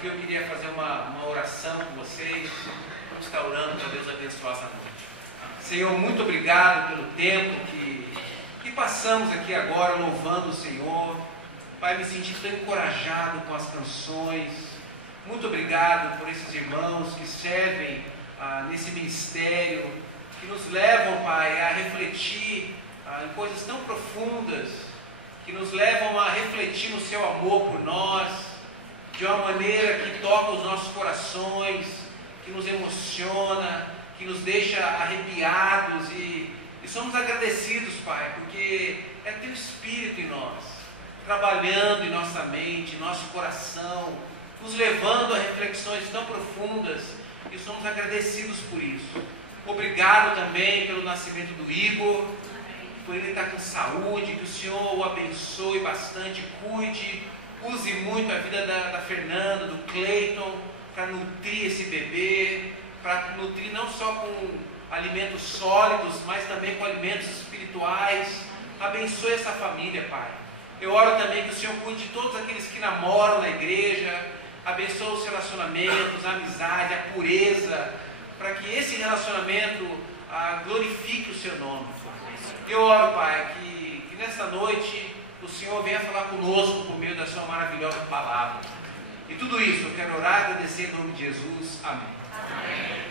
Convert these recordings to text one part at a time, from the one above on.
aqui eu queria fazer uma oração com vocês. Vamos estar orando para Deus abençoar essa noite. Senhor, muito obrigado pelo tempo que passamos aqui agora louvando o Senhor. Pai, me senti tão encorajado com as canções. Muito obrigado por esses irmãos que servem nesse ministério, que nos levam, Pai, a refletir em coisas tão profundas, que nos levam a refletir no Seu amor por nós, de uma maneira que toca os nossos corações, que nos emociona, que nos deixa arrepiados e somos agradecidos, Pai, porque é Teu Espírito em nós, trabalhando em nossa mente, em nosso coração, nos levando a reflexões tão profundas e somos agradecidos por isso. Obrigado também pelo nascimento do Igor, por ele estar com saúde, que o Senhor o abençoe bastante, cuide, use muito a vida da Fernanda, do Cleiton, para nutrir esse bebê, para nutrir não só com alimentos sólidos, mas também com alimentos espirituais. Abençoe essa família, Pai. Eu oro também que o Senhor cuide de todos aqueles que namoram na igreja, abençoe os relacionamentos, a amizade, a pureza, para que esse relacionamento glorifique o Seu nome. Eu oro, Pai, que nesta noite o Senhor venha falar conosco por meio da Sua maravilhosa palavra. E tudo isso eu quero orar e agradecer em nome de Jesus. Amém. Amém.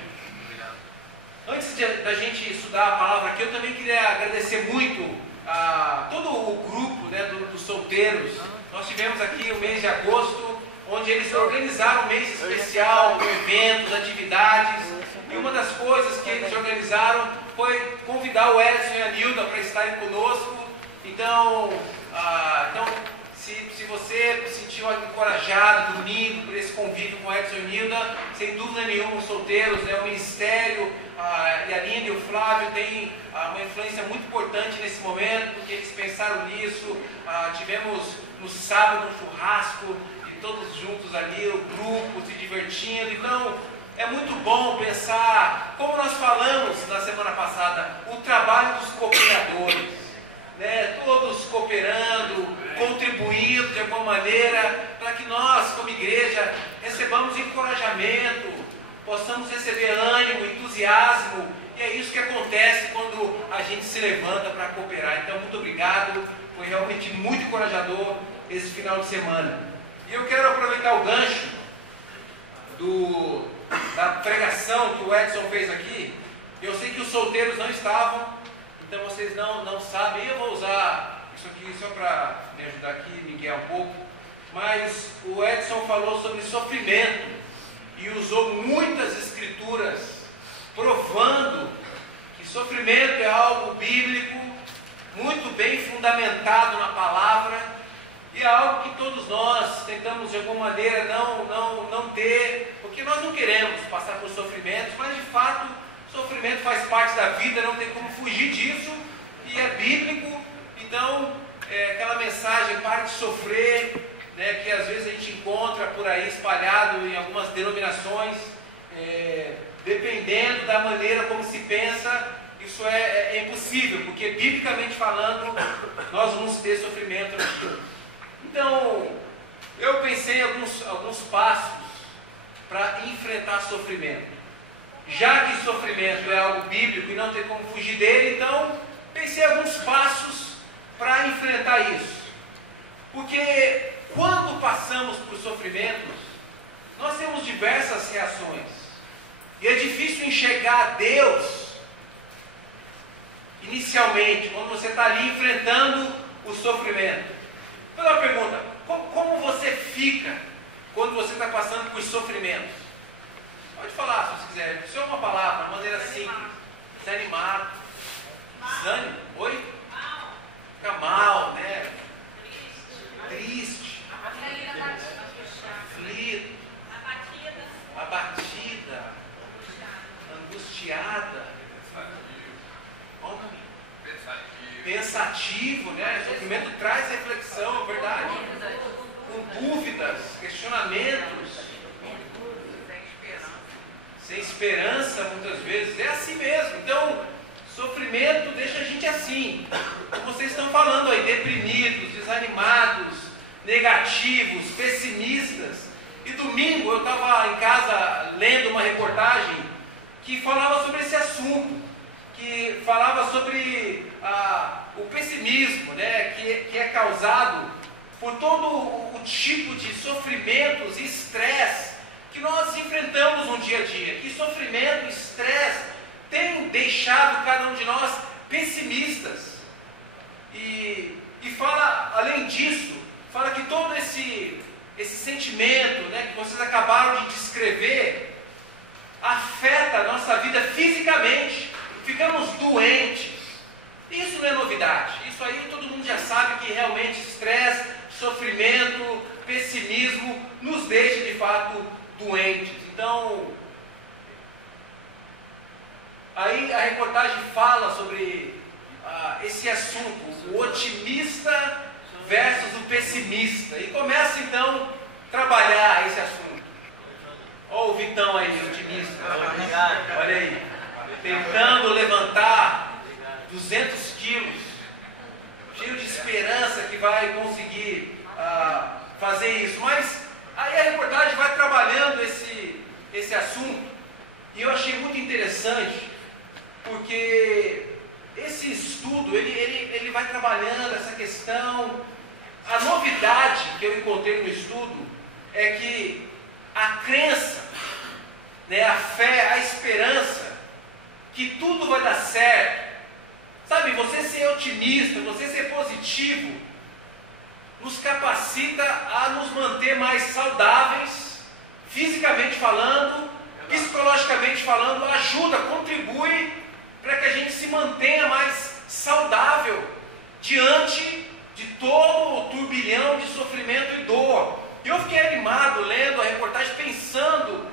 Antes da gente estudar a palavra aqui, eu também queria agradecer muito a todo o grupo, né, dos solteiros. Nós tivemos aqui o mês de agosto, onde eles organizaram um mês especial, com eventos, atividades. E uma das coisas que eles organizaram foi convidar o Edson e a Nilda para estarem conosco. Então se você se sentiu encorajado domingo por esse convívio com o Edson e Nilda, sem dúvida nenhuma, os solteiros, o ministério, e a Linda e o Flávio têm uma influência muito importante nesse momento, porque eles pensaram nisso. Tivemos no sábado um churrasco, e todos juntos ali, o grupo se divertindo. Então, é muito bom pensar, como nós falamos na semana passada, o trabalho dos cooperadores, né? Todos cooperando, contribuindo de alguma maneira, para que nós, como igreja, recebamos encorajamento, possamos receber ânimo, entusiasmo, e é isso que acontece quando a gente se levanta para cooperar. Então, muito obrigado, foi realmente muito encorajador esse final de semana. E eu quero aproveitar o gancho da pregação que o Edson fez aqui. Eu sei que os solteiros não estavam, então vocês não sabem. Eu vou usar isso aqui só para me ajudar aqui, me guiar um pouco. Mas o Edson falou sobre sofrimento e usou muitas escrituras provando que sofrimento é algo bíblico, muito bem fundamentado na palavra. E é algo que todos nós tentamos de alguma maneira não ter, porque nós não queremos passar por sofrimentos, mas de fato sofrimento faz parte da vida, não tem como fugir disso, e é bíblico. Então, aquela mensagem, pare de sofrer, né, que às vezes a gente encontra por aí espalhado em algumas denominações, dependendo da maneira como se pensa, isso é impossível, porque biblicamente falando, nós vamos ter sofrimento na vida. Então, eu pensei em alguns passos para enfrentar sofrimento. Já que sofrimento é algo bíblico e não tem como fugir dele, então pensei em alguns passos para enfrentar isso. Porque quando passamos por sofrimentos, nós temos diversas reações. E é difícil enxergar Deus inicialmente, quando você está ali enfrentando o sofrimento. Então, uma pergunta: como você fica quando você está passando por sofrimentos? Pode falar se você quiser, só uma palavra, uma maneira simples. Desanimado. Desânimo? Oi? Fica mal, né? Triste. Aflito. Abatida. Angustiada. Pensativo, né? O sofrimento traz reflexão, é verdade. Com dúvidas, questionamentos. Sem esperança, muitas vezes. É assim mesmo. Então, sofrimento deixa a gente assim. Como vocês estão falando aí, deprimidos, desanimados, negativos, pessimistas. E domingo eu estava em casa lendo uma reportagem que falava sobre esse assunto, que falava sobre o pessimismo, né, que é causado por todo o tipo de sofrimentos e estresse que nós enfrentamos no dia a dia. Que sofrimento e estresse tem deixado cada um de nós pessimistas. E fala, além disso, fala que todo esse sentimento, né, que vocês acabaram de descrever afeta a nossa vida fisicamente. Ficamos doentes. Isso não é novidade. Isso aí todo mundo já sabe que realmente estresse, sofrimento, pessimismo nos deixa de fato doentes. Então, aí a reportagem fala sobre esse assunto, o otimista versus o pessimista. E começa então a trabalhar esse assunto. Olha o Vitão aí, otimista. Olha aí, tentando levantar 200 quilos, cheio de esperança que vai conseguir fazer isso. Mas aí a reportagem vai trabalhando esse assunto, e eu achei muito interessante, porque esse estudo, ele vai trabalhando essa questão. A novidade que eu encontrei no estudo é que a crença, né, a fé, a esperança que tudo vai dar certo, sabe, você ser otimista, você ser positivo, nos capacita a nos manter mais saudáveis, fisicamente falando, psicologicamente falando, ajuda, contribui para que a gente se mantenha mais saudável diante de todo o turbilhão de sofrimento e dor. E eu fiquei animado lendo a reportagem, pensando,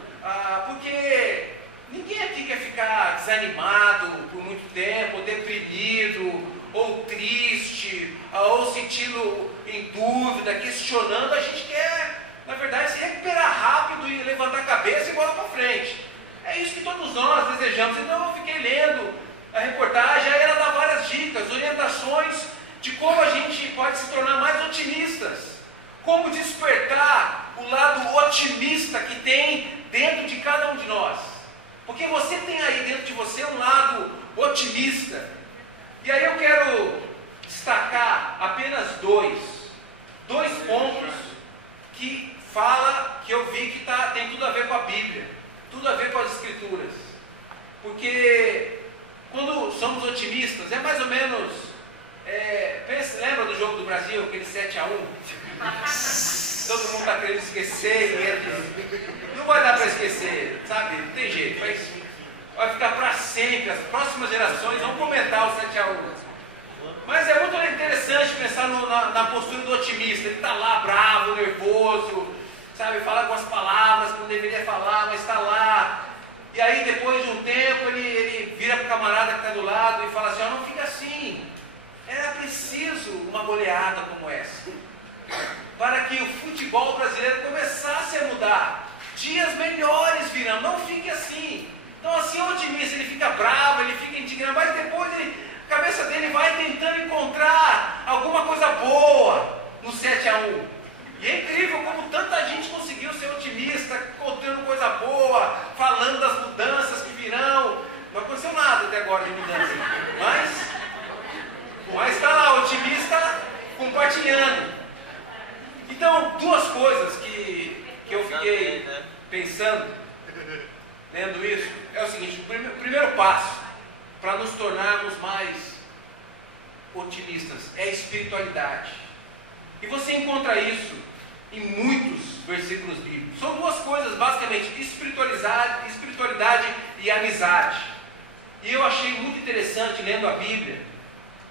porque ninguém aqui quer ficar desanimado por muito tempo, ou deprimido, ou triste, ou sentindo em dúvida, questionando. A gente quer, na verdade, se recuperar rápido e levantar a cabeça e bola para frente. É isso que todos nós desejamos. Então eu fiquei lendo a reportagem, aí ela dá várias dicas, orientações de como a gente pode se tornar mais otimistas, como despertar o lado otimista que tem dentro de cada um de nós. Porque você tem aí dentro de você um lado otimista. E aí eu quero destacar apenas dois pontos que eu vi que tem tudo a ver com a Bíblia, tudo a ver com as Escrituras. Porque quando somos otimistas, é mais ou menos, lembra do jogo do Brasil, aquele 7-1? Todo mundo está querendo esquecer, não vai dar para esquecer, sabe? Não tem jeito, vai ficar para sempre. As próximas gerações vão comentar o 7-1. Mas é muito interessante pensar na postura do otimista. Ele está lá bravo, nervoso, sabe? Fala algumas palavras que não deveria falar, mas está lá. E aí depois de um tempo ele vira para o camarada que está do lado e fala assim: não fica assim. Era preciso uma goleada como essa para que o futebol brasileiro começasse a mudar. Dias melhores virão, não fique assim. Então assim, o otimista, ele fica bravo, ele fica indignado, mas depois a cabeça dele vai tentando encontrar alguma coisa boa no 7-1. E é incrível como tanta gente conseguiu ser otimista, contando coisa boa, falando das mudanças que virão. Não aconteceu nada até agora de mudança, mas está lá, otimista, compartilhando. Então, duas coisas que eu fiquei pensando, lendo isso, é o seguinte: o primeiro passo para nos tornarmos mais otimistas é a espiritualidade. E você encontra isso em muitos versículos bíblicos. São duas coisas, basicamente: espiritualidade e amizade. E eu achei muito interessante lendo a Bíblia,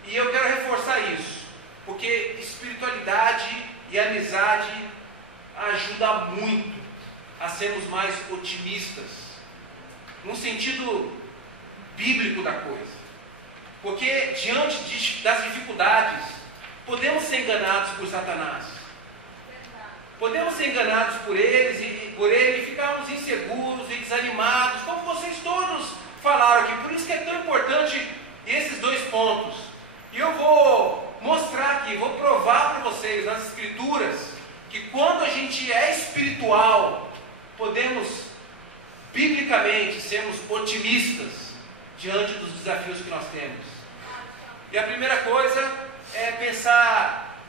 e eu quero reforçar isso, porque espiritualidade e amizade ajuda muito a sermos mais otimistas, no sentido bíblico da coisa. Porque diante das dificuldades, podemos ser enganados por Satanás. Podemos ser enganados por ele e ficarmos inseguros e desanimados, como vocês todos falaram aqui. Por isso que é tão importante esses dois pontos. E eu vou mostrar aqui, vou provar para vocês nas Escrituras, que quando a gente é espiritual, podemos, biblicamente, sermos otimistas diante dos desafios que nós temos. E a primeira coisa é pensar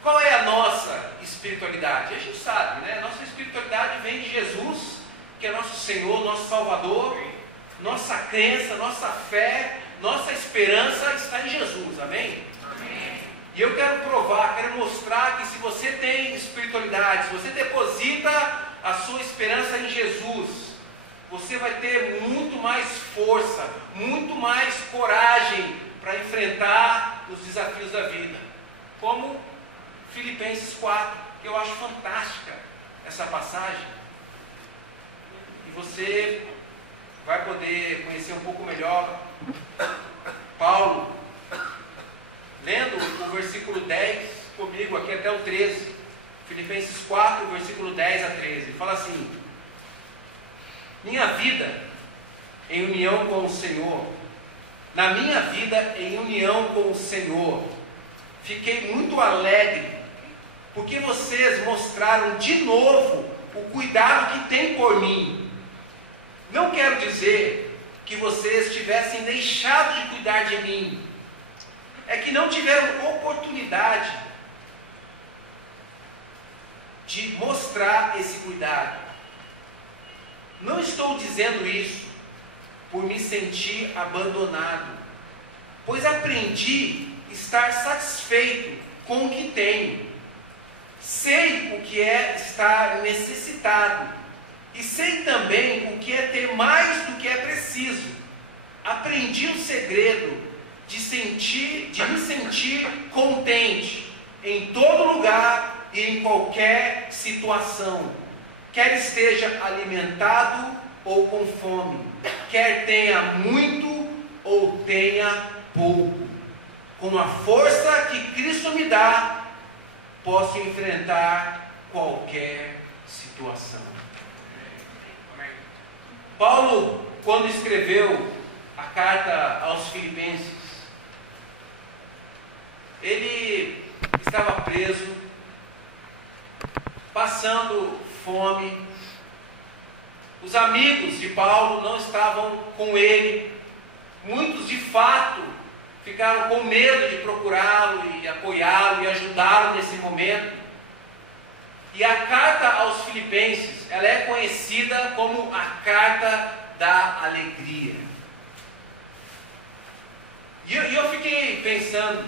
qual é a nossa espiritualidade. A gente sabe, né? Nossa espiritualidade vem de Jesus, que é nosso Senhor, nosso Salvador. Nossa crença, nossa fé, nossa esperança está em Jesus, amém? Amém. E eu quero provar, quero mostrar que se você tem espiritualidade, se você deposita a sua esperança em Jesus, você vai ter muito mais força, muito mais coragem para enfrentar os desafios da vida. Como Filipenses 4, que eu acho fantástica essa passagem. E você vai poder conhecer um pouco melhor Paulo, lendo o versículo 10 comigo aqui até o 13, Filipenses 4, versículo 10 a 13, fala assim: minha vida em união com o Senhor, na minha vida em união com o Senhor, fiquei muito alegre, porque vocês mostraram de novo o cuidado que tem por mim. Não quero dizer que vocês tivessem deixado de cuidar de mim, é que não tiveram oportunidade de mostrar esse cuidado. Não estou dizendo isso por me sentir abandonado, pois aprendi a estar satisfeito com o que tenho. Sei o que é estar necessitado e sei também o que é ter mais do que é preciso. Aprendi o segredo de me sentir contente em todo lugar e em qualquer situação, quer esteja alimentado ou com fome, quer tenha muito ou tenha pouco. Com a força que Cristo me dá, posso enfrentar qualquer situação. Paulo, quando escreveu a carta aos Filipenses, ele estava preso, passando fome. Os amigos de Paulo não estavam com ele. Muitos, de fato, ficaram com medo de procurá-lo e apoiá-lo e ajudá-lo nesse momento. E a carta aos Filipenses, ela é conhecida como a carta da alegria. E eu fiquei pensando,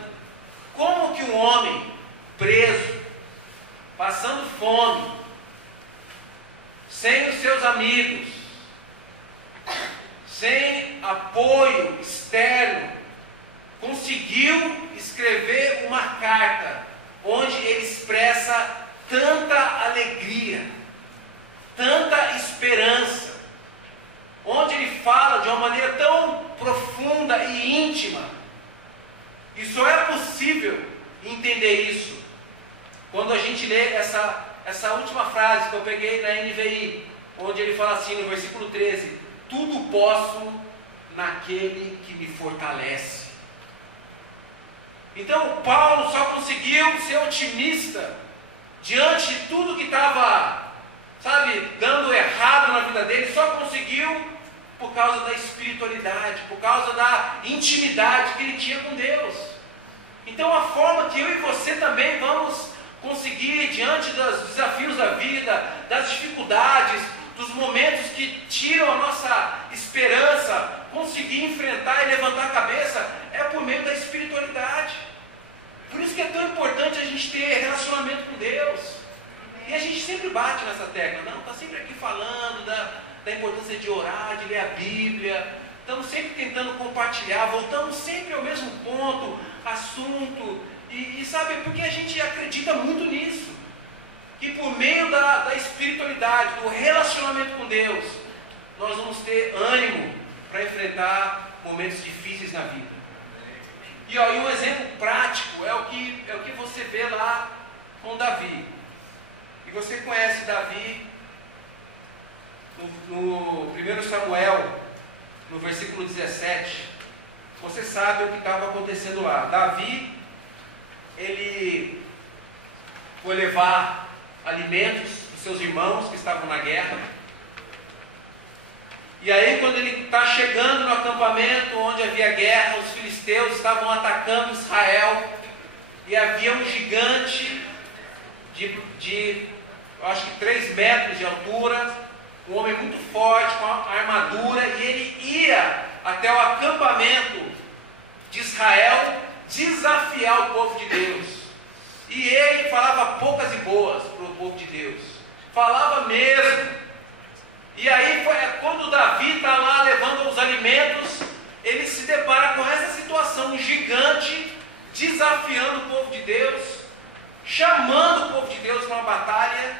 como que um homem preso, passando fome, sem os seus amigos, sem apoio externo, conseguiu escrever uma carta onde ele expressa tanta alegria, tanta esperança, onde ele fala de uma maneira tão profunda e íntima. E só é possível entender isso quando a gente lê essa última frase que eu peguei na NVI, onde ele fala assim no versículo 13: tudo posso naquele que me fortalece. Então Paulo só conseguiu ser otimista diante de tudo que estava, dando errado na vida dele. Só conseguiu por causa da espiritualidade, por causa da intimidade que ele tinha com Deus. Então a forma que eu e você também vamos conseguir, diante dos desafios da vida, das dificuldades, dos momentos que tiram a nossa esperança, conseguir enfrentar e levantar a cabeça, é por meio da espiritualidade. Por isso que é tão importante a gente ter relacionamento com Deus. E a gente sempre bate nessa tecla, não? Está sempre aqui falando da importância de orar, de ler a Bíblia. Estamos sempre tentando compartilhar, voltamos sempre ao mesmo ponto, assunto. E sabe, porque a gente acredita muito nisso. Que por meio da espiritualidade, do relacionamento com Deus, nós vamos ter ânimo para enfrentar momentos difíceis na vida. E um exemplo prático é o que você vê lá com Davi. E você conhece Davi no 1 Samuel, no versículo 17. Você sabe o que estava acontecendo lá. Davi, ele foi levar alimentos dos seus irmãos que estavam na guerra. E aí, quando ele está chegando no acampamento onde havia guerra, os filisteus estavam atacando Israel, e havia um gigante eu acho que 3 metros de altura, um homem muito forte, com a armadura, e ele ia até o acampamento de Israel desafiar o povo de Deus. E ele falava poucas e boas para o povo de Deus, falava mesmo. E aí, quando Davi está lá levando os alimentos, ele se depara com essa situação, um gigante desafiando o povo de Deus, chamando o povo de Deus para uma batalha.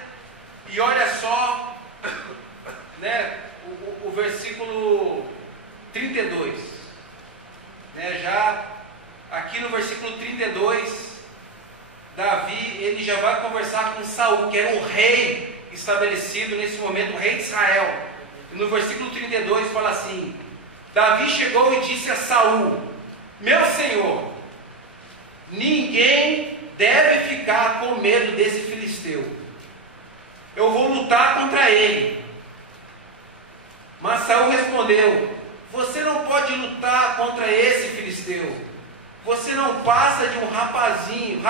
E olha só, né, o versículo 32, né, já aqui no versículo 32, Davi, ele já vai conversar com Saul, que era o rei estabelecido nesse momento, o rei de Israel. E no versículo 32 fala assim: Davi chegou e disse a Saul: meu senhor, ninguém deve ficar com medo desse filisteu. Eu vou lutar contra ele. Mas Saul respondeu: você não pode lutar contra esse filisteu. Você não passa de um rapazinho.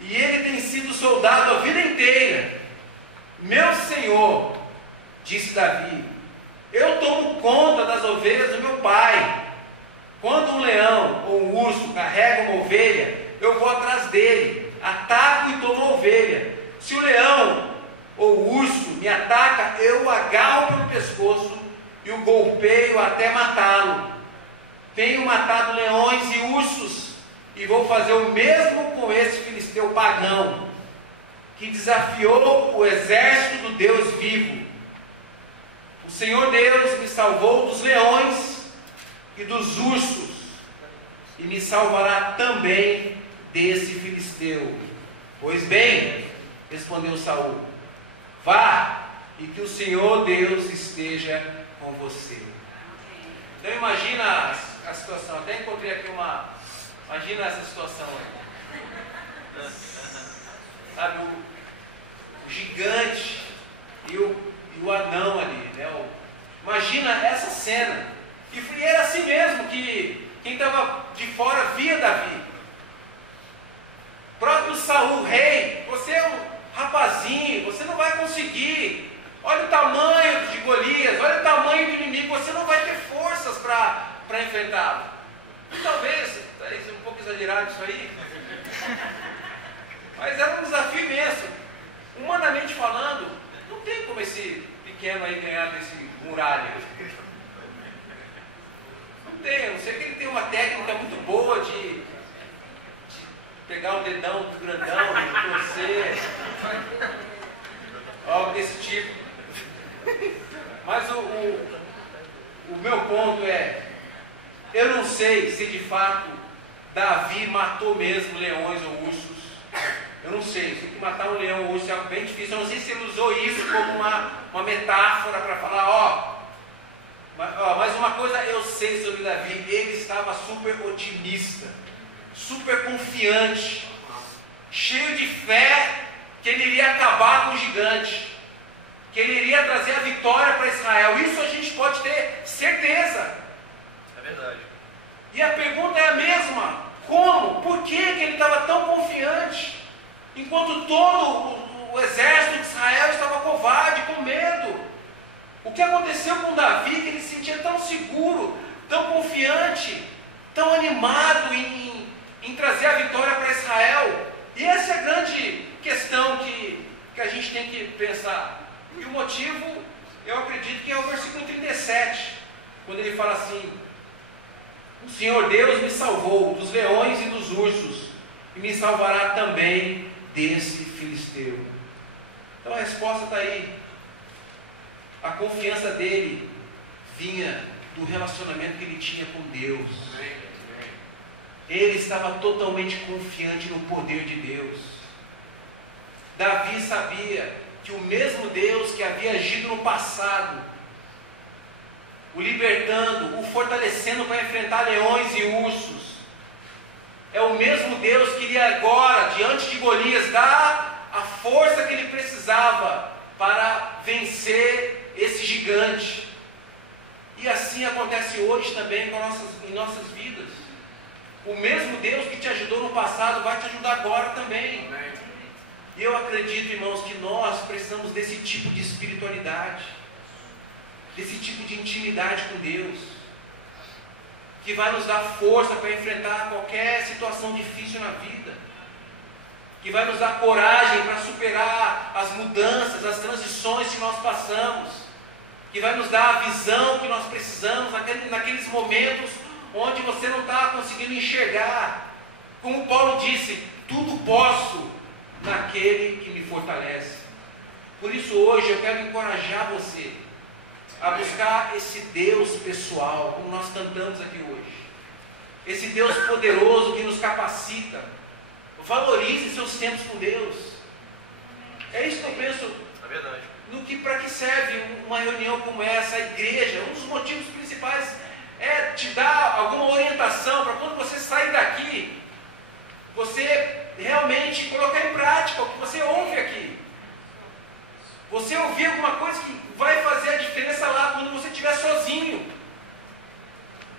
E ele tem sido soldado a vida inteira. Meu senhor, disse Davi, eu tomo conta das ovelhas do meu pai. Quando um leão ou um urso carrega uma ovelha, eu vou atrás dele, ataco e tomo a ovelha. Se o leão ou o urso me ataca, eu o agarro pelo pescoço e o golpeio até matá-lo. Tenho matado leões e ursos, e vou fazer o mesmo com esse filisteu pagão, que desafiou o exército do Deus vivo. O Senhor Deus me salvou dos leões e dos ursos, e me salvará também desse filisteu. Pois bem, respondeu Saul, vá, e que o Senhor Deus esteja com você. Então imagina a situação, até encontrei aqui imagina essa situação aí. Sabe, o gigante e o anão ali, né? Imagina essa cena. E era assim mesmo, que quem estava de fora via Davi. Próprio Saul, rei, você é um rapazinho, você não vai conseguir. Olha o tamanho de Golias, olha o tamanho do inimigo, você não vai ter forças para enfrentá-lo. Talvez um pouco exagerado isso aí, mas era um desafio imenso. Humanamente falando, não tem como esse pequeno aí ganhar desse muralha. Não tem, a não ser que ele tenha uma técnica muito boa de pegar o dedão do grandão e torcer, algo desse tipo. Mas o meu ponto é, eu não sei se de fato Davi matou mesmo leões ou ursos. Eu não sei, se matar um leão ou urso é algo bem difícil. Eu não sei se ele usou isso como uma metáfora para falar, mas uma coisa eu sei sobre Davi, ele estava super otimista, super confiante, cheio de fé que ele iria acabar com o gigante, que ele iria trazer a vitória para Israel. Isso a gente pode ter certeza. É verdade. E a pergunta é a mesma: como? Por que ele estava tão confiante, enquanto todo o exército de Israel estava covarde, com medo? O que aconteceu com Davi, que ele se sentia tão seguro, tão confiante, tão animado em trazer a vitória para Israel? E essa é a grande questão que a gente tem que pensar. E o motivo, eu acredito que é o versículo 37, quando ele fala assim: o Senhor Deus me salvou dos leões e dos ursos, e me salvará também desse filisteu. Então a resposta está aí. A confiança dele vinha do relacionamento que ele tinha com Deus. Ele estava totalmente confiante no poder de Deus. Davi sabia que o mesmo Deus que havia agido no passado, o libertando, o fortalecendo para enfrentar leões e ursos, é o mesmo Deus que iria agora, diante de Golias, força que ele precisava para vencer esse gigante. E assim acontece hoje também em nossas vidas. O mesmo Deus que te ajudou no passado vai te ajudar agora também. E eu acredito, irmãos, que nós precisamos desse tipo de espiritualidade, desse tipo de intimidade com Deus, que vai nos dar força para enfrentar qualquer situação difícil na vida, que vai nos dar coragem para superar as mudanças, as transições que nós passamos, que vai nos dar a visão que nós precisamos naqueles momentos onde você não está conseguindo enxergar. Como Paulo disse, tudo posso naquele que me fortalece. Por isso hoje eu quero encorajar você a buscar esse Deus pessoal, como nós cantamos aqui hoje. Esse Deus poderoso que nos capacita. Valorize seus tempos com Deus. É isso que eu penso. É verdade. Para que serve uma reunião como essa, a igreja? Um dos motivos principais é te dar alguma orientação para quando você sair daqui, você realmente colocar em prática o que você ouve aqui. Você ouvir alguma coisa que vai fazer a diferença lá quando você estiver sozinho.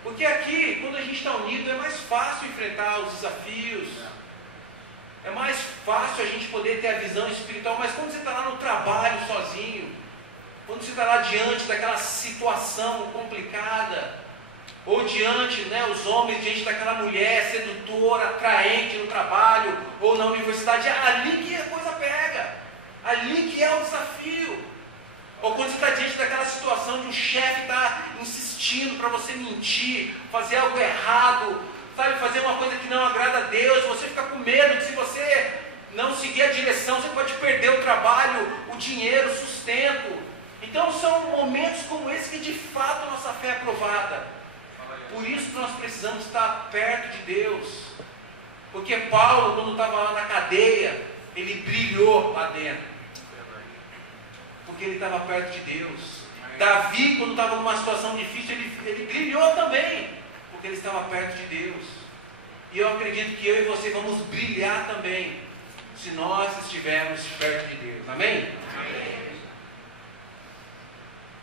Porque aqui, quando a gente está unido, é mais fácil enfrentar os desafios. É mais fácil a gente poder ter a visão espiritual. Mas quando você está lá no trabalho sozinho, quando você está lá diante daquela situação complicada, ou diante, os homens, diante daquela mulher sedutora, atraente no trabalho, ou na universidade, é ali que a coisa pega, ali que é o desafio. Ou quando você está diante daquela situação de um chefe está insistindo para você mentir, fazer algo errado, sabe, fazer uma coisa que não agrada a Deus, você fica com medo que se você não seguir a direção, você pode perder o trabalho, o dinheiro, o sustento. Então são momentos como esse que de fato a nossa fé é provada. Por isso que nós precisamos estar perto de Deus. Porque Paulo, quando estava lá na cadeia, ele brilhou lá dentro. Porque ele estava perto de Deus. Davi, quando estava numa situação difícil, ele brilhou também. Porque ele estava perto de Deus. E eu acredito que eu e você vamos brilhar também, se nós estivermos perto de Deus. Amém? Amém.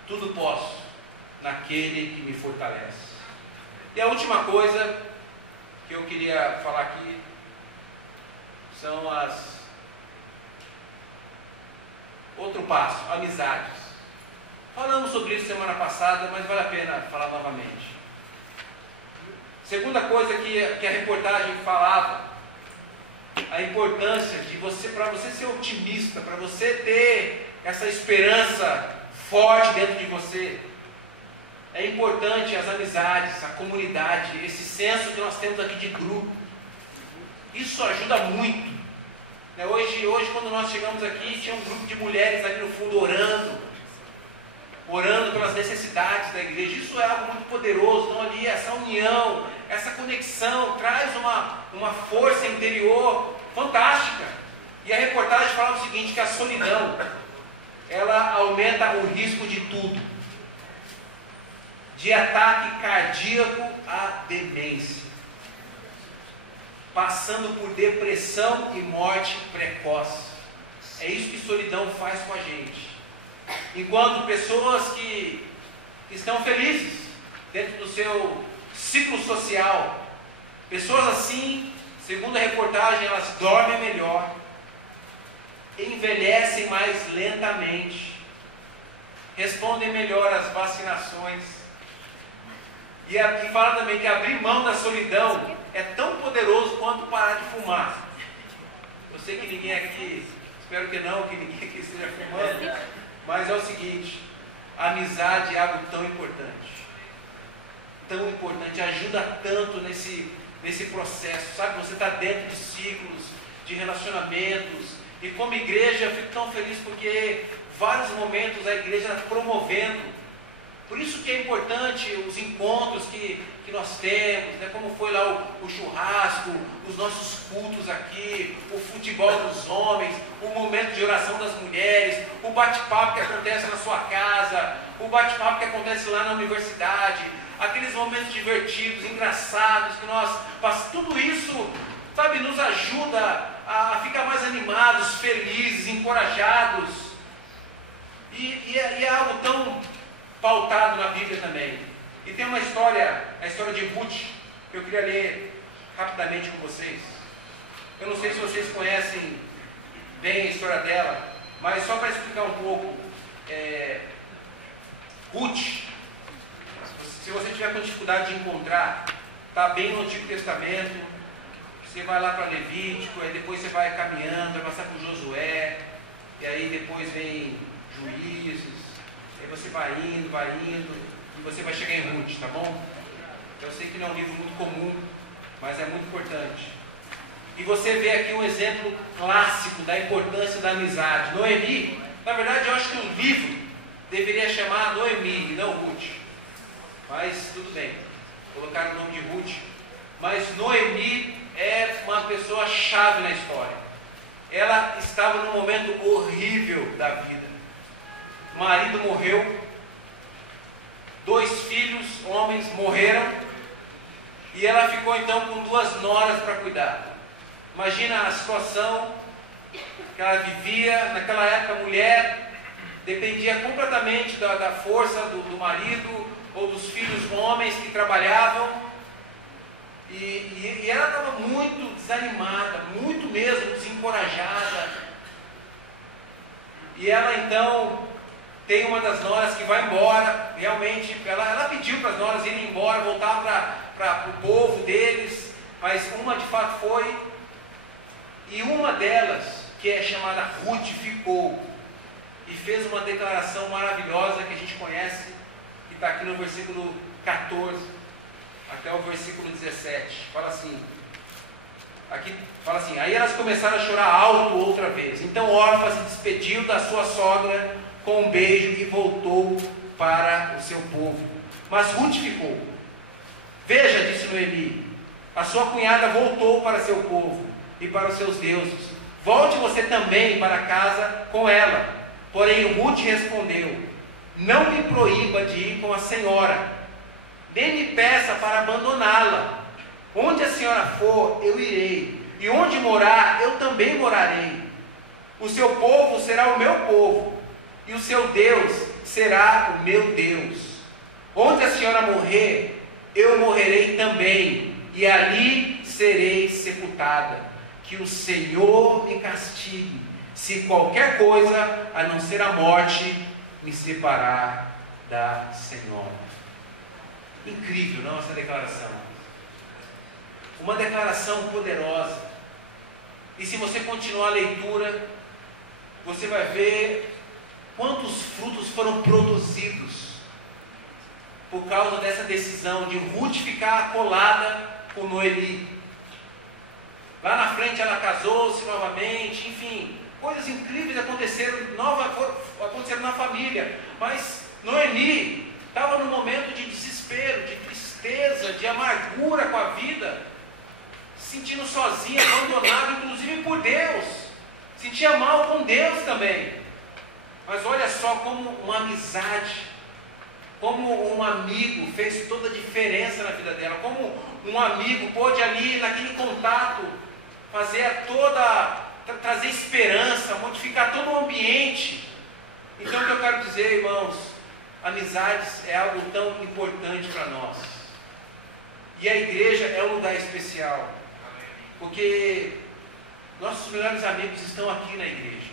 Tudo posso naquele que me fortalece. E a última coisa que eu queria falar aqui são outro passo, amizades. Falamos sobre isso semana passada, mas vale a pena falar novamente. Segunda coisa que a reportagem falava, a importância de para você ser otimista, para você ter essa esperança forte dentro de você. É importante as amizades, a comunidade, esse senso que nós temos aqui de grupo. Isso ajuda muito. Hoje quando nós chegamos aqui, tinha um grupo de mulheres ali no fundo orando pelas necessidades da igreja. Isso é algo muito poderoso. Então ali essa união, essa conexão traz uma força interior fantástica. E a reportagem falava o seguinte, que a solidão, ela aumenta o risco de tudo. De ataque cardíaco à demência, passando por depressão e morte precoce. É isso que solidão faz com a gente. Enquanto pessoas que estão felizes dentro do seu ciclo social, pessoas assim, segundo a reportagem, elas dormem melhor, envelhecem mais lentamente, respondem melhor às vacinações. E aqui fala também que abrir mão da solidão é tão poderoso quanto parar de fumar. Eu sei que ninguém aqui, espero que ninguém aqui esteja fumando, mas é o seguinte, a amizade é algo tão importante, ajuda tanto nesse processo, sabe? Você está dentro de ciclos, de relacionamentos, e como igreja eu fico tão feliz porque vários momentos a igreja está promovendo. Por isso que é importante os encontros que nós temos, como foi lá o churrasco, os nossos cultos aqui, o futebol dos homens, o momento de oração das mulheres, o bate-papo que acontece na sua casa, o bate-papo que acontece lá na universidade, aqueles momentos divertidos, engraçados, que nós passamos. Tudo isso, sabe, nos ajuda a ficar mais animado animados, felizes, encorajados. E é algo tão pautado na Bíblia também. E tem uma história, a história de Ruth, que eu queria ler rapidamente com vocês. Eu não sei se vocês conhecem bem a história dela, mas só para explicar um pouco, Ruth, se você tiver com dificuldade de encontrar, está bem no Antigo Testamento. Você vai lá para Levítico, aí depois você vai caminhando, vai passar por Josué, e aí depois vem Juízes, aí você vai indo, e você vai chegar em Ruth, tá bom? Eu sei que não é um livro muito comum, mas é muito importante. E você vê aqui um exemplo clássico da importância da amizade. Noemi, na verdade eu acho que o livro deveria chamar Noemi e não Ruth. Mas tudo bem, colocaram o nome de Ruth. Mas Noemi é uma pessoa chave na história. Ela estava num momento horrível da vida. O marido morreu, 2 filhos, homens, morreram, e ela ficou então com 2 noras para cuidar. Imagina a situação que ela vivia. Naquela época a mulher dependia completamente da força do marido ou dos filhos homens que trabalhavam, e ela estava muito desanimada, muito mesmo desencorajada. E ela então tem uma das noras que vai embora. Realmente ela pediu para as noras irem embora, voltar para o povo deles, mas uma de fato foi. E uma delas, que é chamada Ruth, ficou e fez uma declaração maravilhosa que a gente conhece, que está aqui no versículo 14 até o versículo 17. Fala assim, aí elas começaram a chorar alto outra vez. Então Orfa se despediu da sua sogra com um beijo e voltou para o seu povo. Mas Ruth ficou. Veja, disse Noemi, a sua cunhada voltou para seu povo e para os seus deuses. Volte você também para casa com ela. Porém Ruth respondeu, não me proíba de ir com a senhora, nem me peça para abandoná-la. Onde a senhora for, eu irei, e onde morar, eu também morarei. O seu povo será o meu povo, e o seu Deus será o meu Deus. Onde a senhora morrer, eu morrerei também, e ali serei sepultada. Que o Senhor me castigue, se qualquer coisa, a não ser a morte, me separar da Senhora. Incrível, não, essa declaração? Uma declaração poderosa. E se você continuar a leitura, você vai ver quantos frutos foram produzidos por causa dessa decisão de Ruth ficar colada com Noemi. Lá na frente ela casou-se novamente, enfim, coisas incríveis aconteceram na família. Mas Noemi estava num momento de desespero, de tristeza, de amargura com a vida, se sentindo sozinha, abandonada, inclusive por Deus. Sentia mal com Deus também. Mas olha só como uma amizade, como um amigo fez toda a diferença na vida dela, como um amigo pôde ali naquele contato trazer esperança, modificar todo o ambiente. Então o que eu quero dizer, irmãos, amizades é algo tão importante para nós. E a igreja é um lugar especial, porque nossos melhores amigos estão aqui na igreja.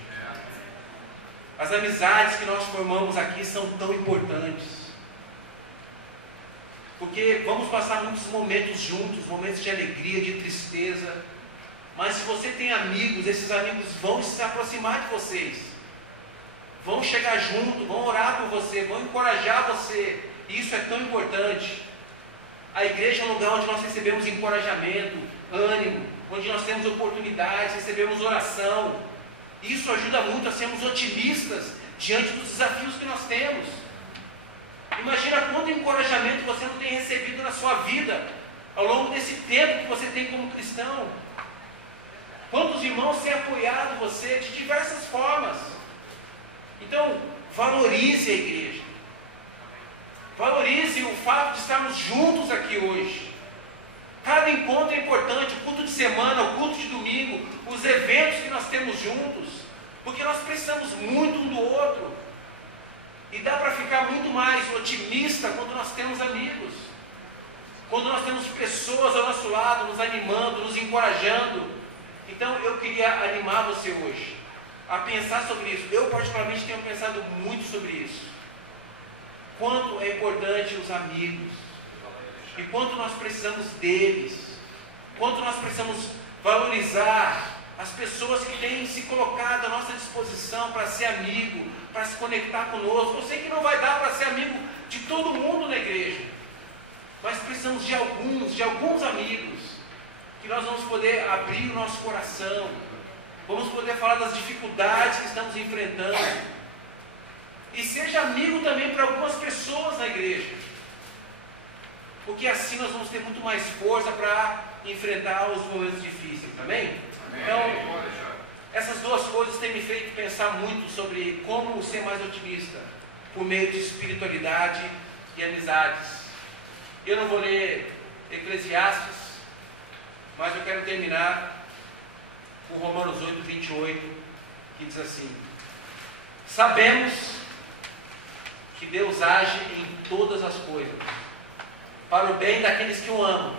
As amizades que nós formamos aqui são tão importantes, porque vamos passar muitos momentos juntos, momentos de alegria, de tristeza. Mas se você tem amigos, esses amigos vão se aproximar de vocês, vão chegar junto, vão orar por você, vão encorajar você. E isso é tão importante. A igreja é um lugar onde nós recebemos encorajamento, ânimo, onde nós temos oportunidades, recebemos oração. Isso ajuda muito a sermos otimistas diante dos desafios que nós temos. Imagina quanto encorajamento você não tem recebido na sua vida ao longo desse tempo que você tem como cristão. Quantos irmãos têm apoiado você de diversas formas. Então, valorize a igreja. Valorize o fato de estarmos juntos aqui hoje. Cada encontro é importante, o culto de semana, o culto de domingo, os eventos que nós temos juntos, porque nós precisamos muito um do outro. E dá para ficar muito mais otimista quando nós temos amigos, quando nós temos pessoas ao nosso lado, nos animando, nos encorajando. Então eu queria animar você hoje a pensar sobre isso. Eu particularmente tenho pensado muito sobre isso. Quanto é importante os amigos, e quanto nós precisamos deles, quanto nós precisamos valorizar as pessoas que têm se colocado à nossa disposição para ser amigo, para se conectar conosco. Eu sei que não vai dar para ser amigo de todo mundo na igreja, mas precisamos de alguns amigos, que nós vamos poder abrir o nosso coração, vamos poder falar das dificuldades que estamos enfrentando, e seja amigo também para algumas pessoas na igreja, porque assim nós vamos ter muito mais força para enfrentar os momentos difíceis, amém? Então, essas duas coisas têm me feito pensar muito sobre como ser mais otimista, por meio de espiritualidade e amizades. Eu não vou ler Eclesiastes, mas eu quero terminar com Romanos 8, 28, que diz assim: sabemos que Deus age em todas as coisas, para o bem daqueles que o amam,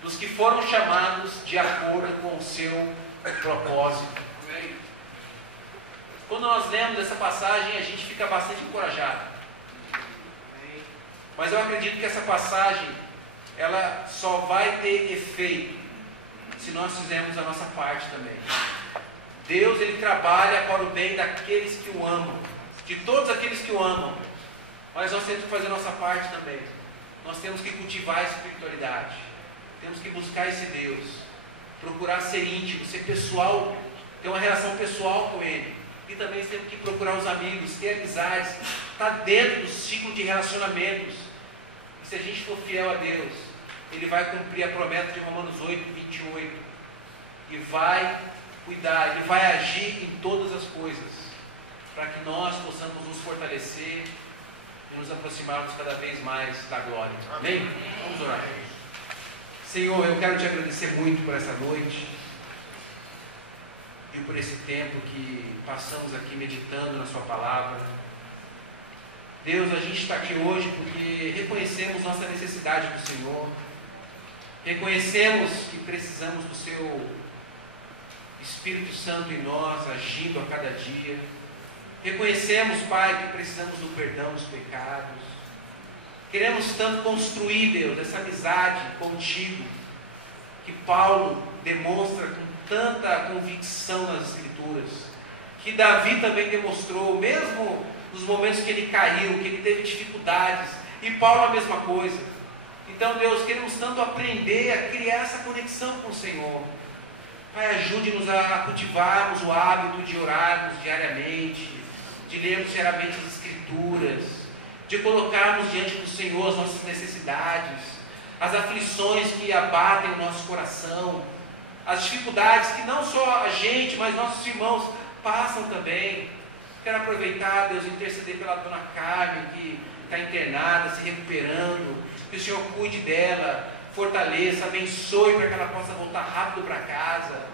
dos que foram chamados de acordo com o seu propósito. Quando nós lemos essa passagem, a gente fica bastante encorajado. Mas eu acredito que essa passagem, ela só vai ter efeito se nós fizermos a nossa parte também. Deus, Ele trabalha para o bem daqueles que o amam, de todos aqueles que o amam. Mas nós temos que fazer a nossa parte também. Nós temos que cultivar a espiritualidade. Temos que buscar esse Deus. Procurar ser íntimo, ser pessoal, ter uma relação pessoal com Ele. E também temos que procurar os amigos, ter amizades, estar dentro do ciclo de relacionamentos. E se a gente for fiel a Deus, Ele vai cumprir a promessa de Romanos 8, 28. E vai cuidar, Ele vai agir em todas as coisas, para que nós possamos nos fortalecer e nos aproximarmos cada vez mais da glória. Amém? Vamos orar. Senhor, eu quero te agradecer muito por essa noite e por esse tempo que passamos aqui meditando na sua palavra. Deus, a gente está aqui hoje porque reconhecemos nossa necessidade do Senhor, reconhecemos que precisamos do seu Espírito Santo em nós, agindo a cada dia. Reconhecemos, Pai, que precisamos do perdão dos pecados. Queremos tanto construir, Deus, essa amizade contigo, que Paulo demonstra com tanta convicção nas Escrituras, que Davi também demonstrou, mesmo nos momentos que ele caiu, que ele teve dificuldades, e Paulo a mesma coisa. Então, Deus, queremos tanto aprender a criar essa conexão com o Senhor. Pai, ajude-nos a cultivarmos o hábito de orarmos diariamente, de lermos diariamente as Escrituras, de colocarmos diante do Senhor as nossas necessidades, as aflições que abatem o nosso coração, as dificuldades que não só a gente, mas nossos irmãos passam também. Quero aproveitar, Deus, interceder pela dona Carmen, que está internada, se recuperando, que o Senhor cuide dela, fortaleça, abençoe para que ela possa voltar rápido para casa.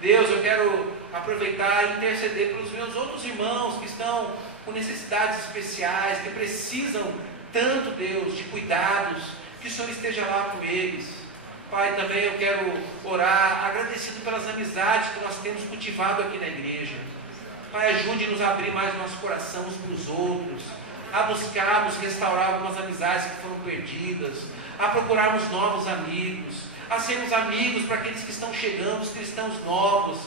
Deus, eu quero aproveitar e interceder pelos meus outros irmãos que estão com necessidades especiais, que precisam tanto, Deus, de cuidados, que o Senhor esteja lá com eles. Pai, também eu quero orar, agradecido pelas amizades que nós temos cultivado aqui na igreja. Pai, ajude-nos a abrir mais nosso coração uns para os outros, a buscarmos restaurar algumas amizades que foram perdidas, a procurarmos novos amigos, a sermos amigos para aqueles que estão chegando, os cristãos novos.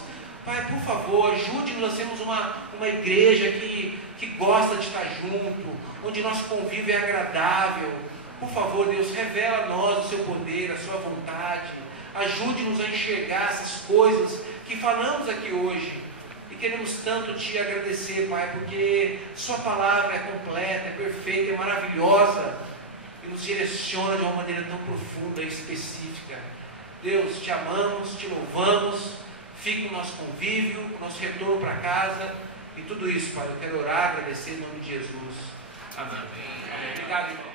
Pai, por favor, ajude-nos a sermos uma igreja que gosta de estar junto, onde nosso convívio é agradável. Por favor, Deus, revela a nós o seu poder, a sua vontade. Ajude-nos a enxergar essas coisas que falamos aqui hoje. E queremos tanto te agradecer, Pai, porque sua palavra é completa, é perfeita, é maravilhosa e nos direciona de uma maneira tão profunda e específica. Deus, te amamos, te louvamos. Fique o nosso convívio, o nosso retorno para casa e tudo isso, Pai. Eu quero orar, agradecer em nome de Jesus. Amém. Amém. Obrigado, irmão.